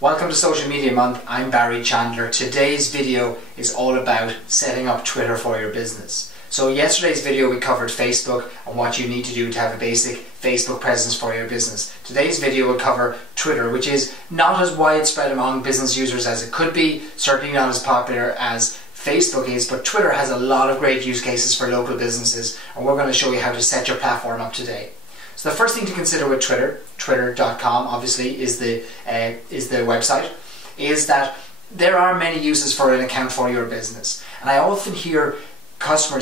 Welcome to Social Media Month. I'm Barry Chandler. Today's video is all about setting up Twitter for your business. So yesterday's video we covered Facebook and what you need to do to have a basic Facebook presence for your business. Today's video will cover Twitter, which is not as widespread among business users as it could be, certainly not as popular as Facebook is, but Twitter has a lot of great use cases for local businesses, and we're going to show you how to set your platform up today. So the first thing to consider with Twitter, twitter.com obviously is the website, is that there are many uses for an account for your business. And I often hear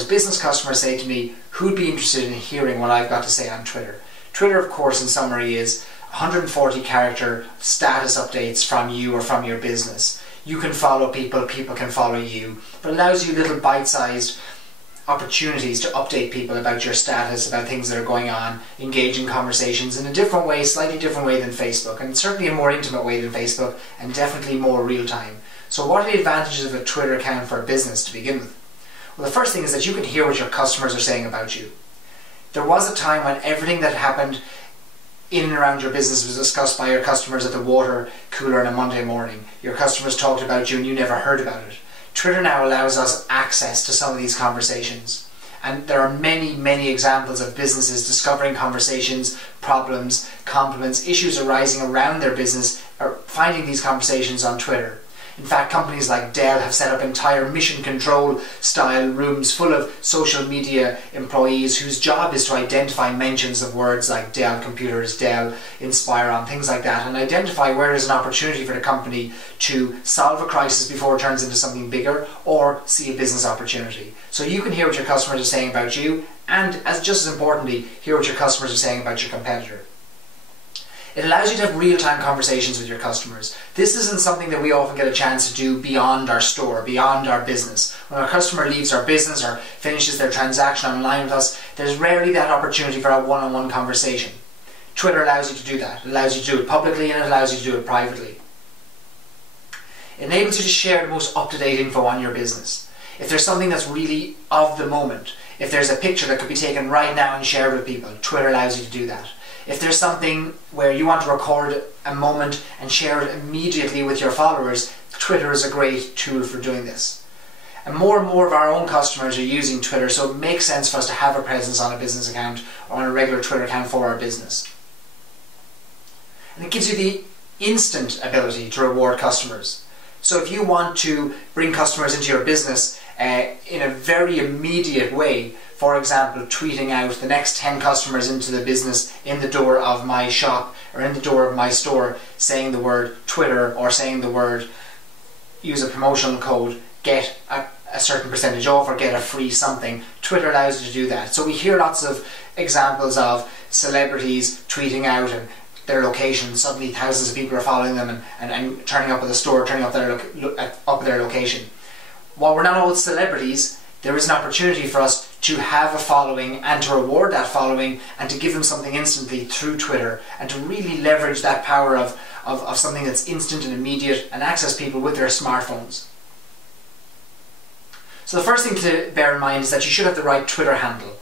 business customers say to me, who'd be interested in hearing what I've got to say on Twitter? Twitter, of course, in summary is 140 character status updates from you or from your business. You can follow people, people can follow you, but it allows you little bite-sized opportunities to update people about your status, about things that are going on, engage in conversations in a different way, slightly different way than Facebook, and certainly a more intimate way than Facebook, and definitely more real time. So what are the advantages of a Twitter account for a business to begin with? Well, the first thing is that you can hear what your customers are saying about you. There was a time when everything that happened in and around your business was discussed by your customers at the water cooler on a Monday morning. Your customers talked about you and you never heard about it. Twitter now allows us access to some of these conversations, and there are many examples of businesses discovering conversations, problems, compliments, issues arising around their business, or finding these conversations on Twitter. In fact, companies like Dell have set up entire mission control style rooms full of social media employees whose job is to identify mentions of words like Dell computers, Dell, Inspiron, things like that, and identify where there's an opportunity for the company to solve a crisis before it turns into something bigger, or see a business opportunity. So you can hear what your customers are saying about you, and just as importantly, hear what your customers are saying about your competitor. It allows you to have real-time conversations with your customers. This isn't something that we often get a chance to do beyond our store, beyond our business. When our customer leaves our business or finishes their transaction online with us, there's rarely that opportunity for a one-on-one conversation. Twitter allows you to do that. It allows you to do it publicly and it allows you to do it privately. It enables you to share the most up-to-date info on your business. If there's something that's really of the moment, if there's a picture that could be taken right now and shared with people, Twitter allows you to do that. If there's something where you want to record a moment and share it immediately with your followers, Twitter is a great tool for doing this. And more of our own customers are using Twitter, so it makes sense for us to have a presence on a business account or on a regular Twitter account for our business. And it gives you the instant ability to reward customers. So if you want to bring customers into your business in a very immediate way, for example, tweeting out the next 10 customers into the business in the door of my shop or in the door of my store, saying the word Twitter or saying the word, use a promotional code, get a certain percentage off or get a free something. Twitter allows you to do that. So we hear lots of examples of celebrities tweeting out and their location. Suddenly thousands of people are following them and turning up at the store, turning up their location. While we're not all celebrities, there is an opportunity for us to have a following and to reward that following and to give them something instantly through Twitter, and to really leverage that power of something that's instant and immediate and access people with their smartphones. So the first thing to bear in mind is that you should have the right Twitter handle.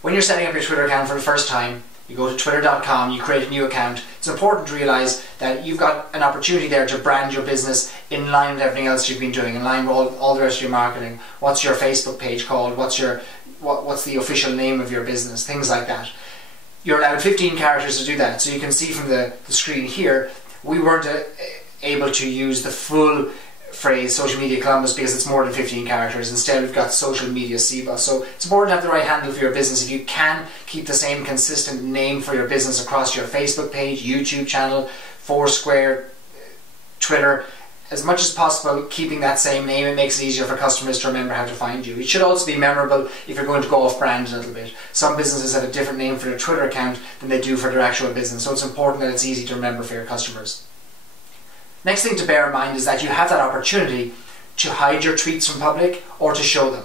When you're setting up your Twitter account for the first time, you go to twitter.com, you create a new account. It's important to realise that you've got an opportunity there to brand your business in line with everything else you've been doing, in line with all the rest of your marketing. What's your Facebook page called? What's the official name of your business? Things like that. You're allowed 15 characters to do that. So you can see from the screen here, we weren't able to use the full phrase Social Media Columbus because it's more than 15 characters. Instead we've got Social Media SEBA. So it's important to have the right handle for your business. If you can keep the same consistent name for your business across your Facebook page, YouTube channel, Foursquare, Twitter, as much as possible keeping that same name, it makes it easier for customers to remember how to find you. It should also be memorable if you're going to go off brand a little bit. Some businesses have a different name for their Twitter account than they do for their actual business, so it's important that it's easy to remember for your customers. Next thing to bear in mind is that you have that opportunity to hide your tweets from public or to show them.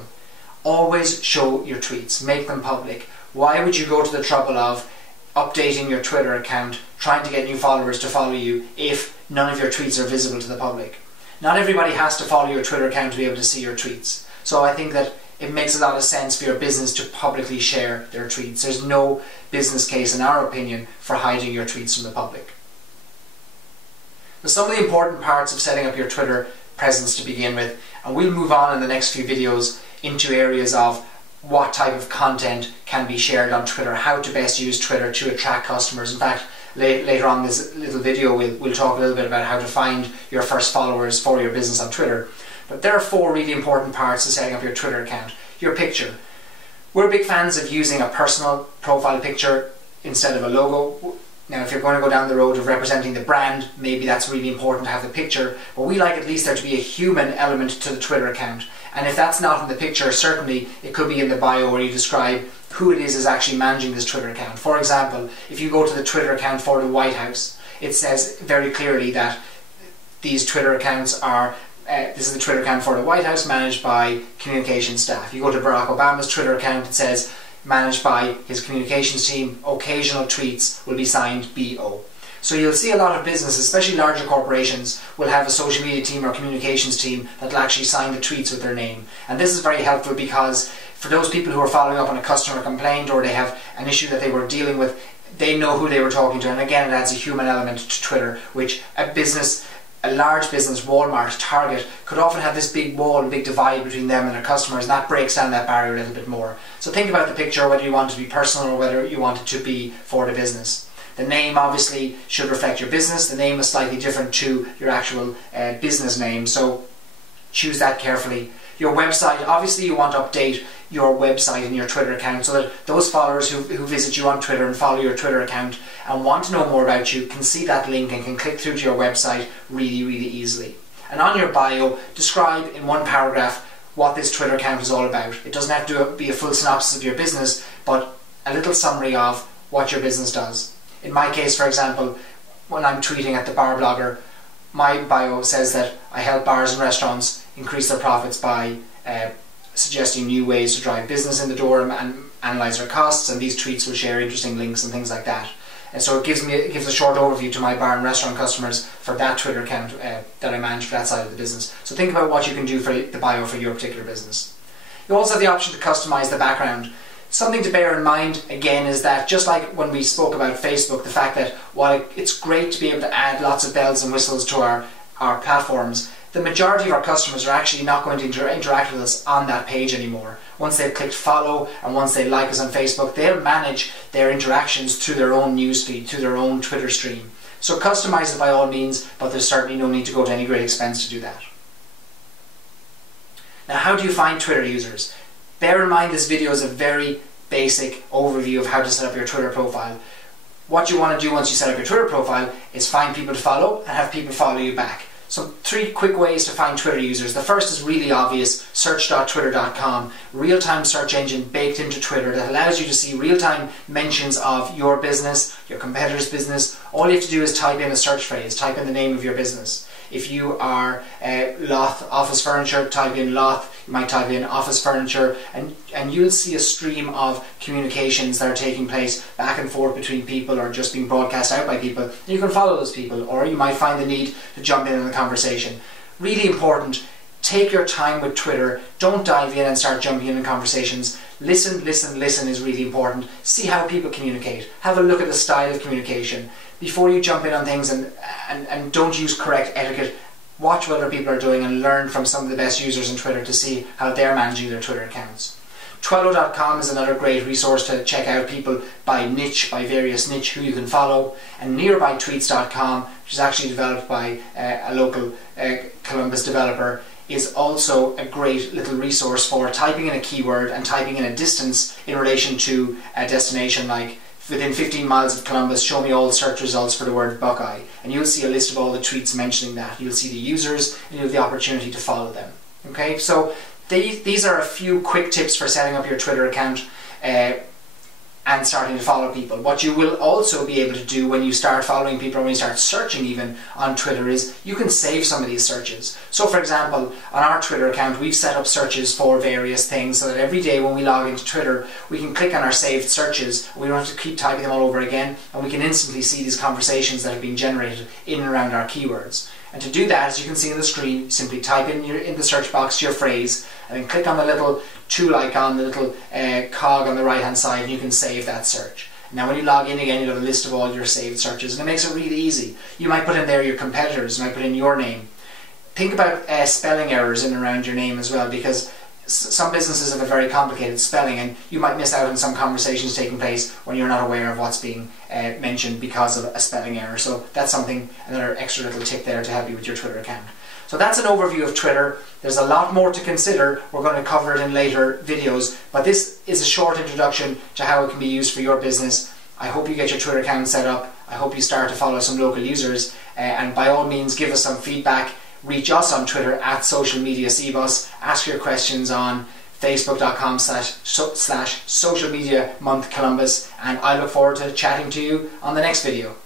Always show your tweets, make them public. Why would you go to the trouble of updating your Twitter account, trying to get new followers to follow you if none of your tweets are visible to the public? Not everybody has to follow your Twitter account to be able to see your tweets. So I think that it makes a lot of sense for your business to publicly share their tweets. There's no business case, in our opinion, for hiding your tweets from the public. Now, some of the important parts of setting up your Twitter presence to begin with, and we'll move on in the next few videos into areas of what type of content can be shared on Twitter, how to best use Twitter to attract customers. In fact, later on in this little video we'll talk a little bit about how to find your first followers for your business on Twitter. But there are 4 really important parts to setting up your Twitter account. Your picture. We're big fans of using a personal profile picture instead of a logo. Now, if you're going to go down the road of representing the brand, maybe that's really important to have the picture, but we like at least there to be a human element to the Twitter account. And if that's not in the picture, certainly it could be in the bio where you describe who it is actually managing this Twitter account. For example, if you go to the Twitter account for the White House, it says very clearly that these Twitter accounts are this is the Twitter account for the White House, managed by communications staff. You go to Barack Obama's Twitter account, it says managed by his communications team. Occasional tweets will be signed BO. So you'll see a lot of businesses, especially larger corporations, will have a social media team or communications team that will actually sign the tweets with their name. And this is very helpful because for those people who are following up on a customer complaint or they have an issue that they were dealing with, they know who they were talking to. And again, it adds a human element to Twitter, which a large business, Walmart, Target, could often have this big wall, a big divide between them and their customers, and that breaks down that barrier a little bit more. So think about the picture, whether you want it to be personal or whether you want it to be for the business. The name obviously should reflect your business. The name is slightly different to your actual business name, so choose that carefully. Your website, obviously you want to update your website and your Twitter account so that those followers who visit you on Twitter and follow your Twitter account and want to know more about you can see that link and can click through to your website really, really easily. And on your bio, describe in 1 paragraph what this Twitter account is all about. It doesn't have to be a full synopsis of your business, but a little summary of what your business does. In my case, for example, when I'm tweeting at the Bar Blogger, my bio says that I help bars and restaurants increase their profits by suggesting new ways to drive business in the door and analyse their costs, and these tweets will share interesting links and things like that. And so it gives a short overview to my bar and restaurant customers for that Twitter account that I manage for that side of the business. So think about what you can do for the bio for your particular business. You also have the option to customise the background. Something to bear in mind again is that just like when we spoke about Facebook, the fact that while it's great to be able to add lots of bells and whistles to our platforms, the majority of our customers are actually not going to interact with us on that page anymore. Once they've clicked follow and once they like us on Facebook, they'll manage their interactions through their own newsfeed, through their own Twitter stream. So customise it by all means, but there's certainly no need to go to any great expense to do that. Now, how do you find Twitter users? Bear in mind this video is a very basic overview of how to set up your Twitter profile. What you want to do once you set up your Twitter profile is find people to follow and have people follow you back. So 3 quick ways to find Twitter users. The first is really obvious, search.twitter.com, real-time search engine baked into Twitter that allows you to see real-time mentions of your business, your competitor's business. All you have to do is type in a search phrase, type in the name of your business. If you are Loth Office Furniture, type in Loth. You might type in office furniture, and you'll see a stream of communications that are taking place back and forth between people or just being broadcast out by people. And you can follow those people, or you might find the need to jump in the conversation. Really important, take your time with Twitter. Don't dive in and start jumping in conversations. Listen, listen, listen is really important. See how people communicate. Have a look at the style of communication. Before you jump in on things and don't use correct etiquette, watch what other people are doing and learn from some of the best users on Twitter to see how they're managing their Twitter accounts. Twello.com is another great resource to check out people by niche, by various niche who you can follow. And nearbytweets.com, which is actually developed by a local Columbus developer, is also a great little resource for typing in a keyword and typing in a distance in relation to a destination, like within 15 miles of Columbus, show me all search results for the word Buckeye. And you'll see a list of all the tweets mentioning that. You'll see the users and you'll have the opportunity to follow them. Okay, so these are a few quick tips for setting up your Twitter account and starting to follow people. What you will also be able to do when you start following people, or when you start searching even on Twitter, is you can save some of these searches. So for example, on our Twitter account, we've set up searches for various things so that every day when we log into Twitter, we can click on our saved searches. We don't have to keep typing them all over again, and we can instantly see these conversations that have been generated in and around our keywords. And to do that, as you can see on the screen, simply type in the search box your phrase, and then click on the little tool icon, the little cog on the right hand side, and you can save that search. Now when you log in again, you'll have a list of all your saved searches, and it makes it really easy. You might put in there your competitors, you might put in your name. Think about spelling errors in and around your name as well, because some businesses have a very complicated spelling, and you might miss out on some conversations taking place when you're not aware of what's being mentioned because of a spelling error. So that's something, another extra little tip there to help you with your Twitter account. So that's an overview of Twitter. There's a lot more to consider. We're going to cover it in later videos, but this is a short introduction to how it can be used for your business. I hope you get your Twitter account set up. I hope you start to follow some local users, and by all means give us some feedback. Reach us on Twitter at socialmediacbus. Ask your questions on facebook.com/socialmediamonthcolumbus, and I look forward to chatting to you on the next video.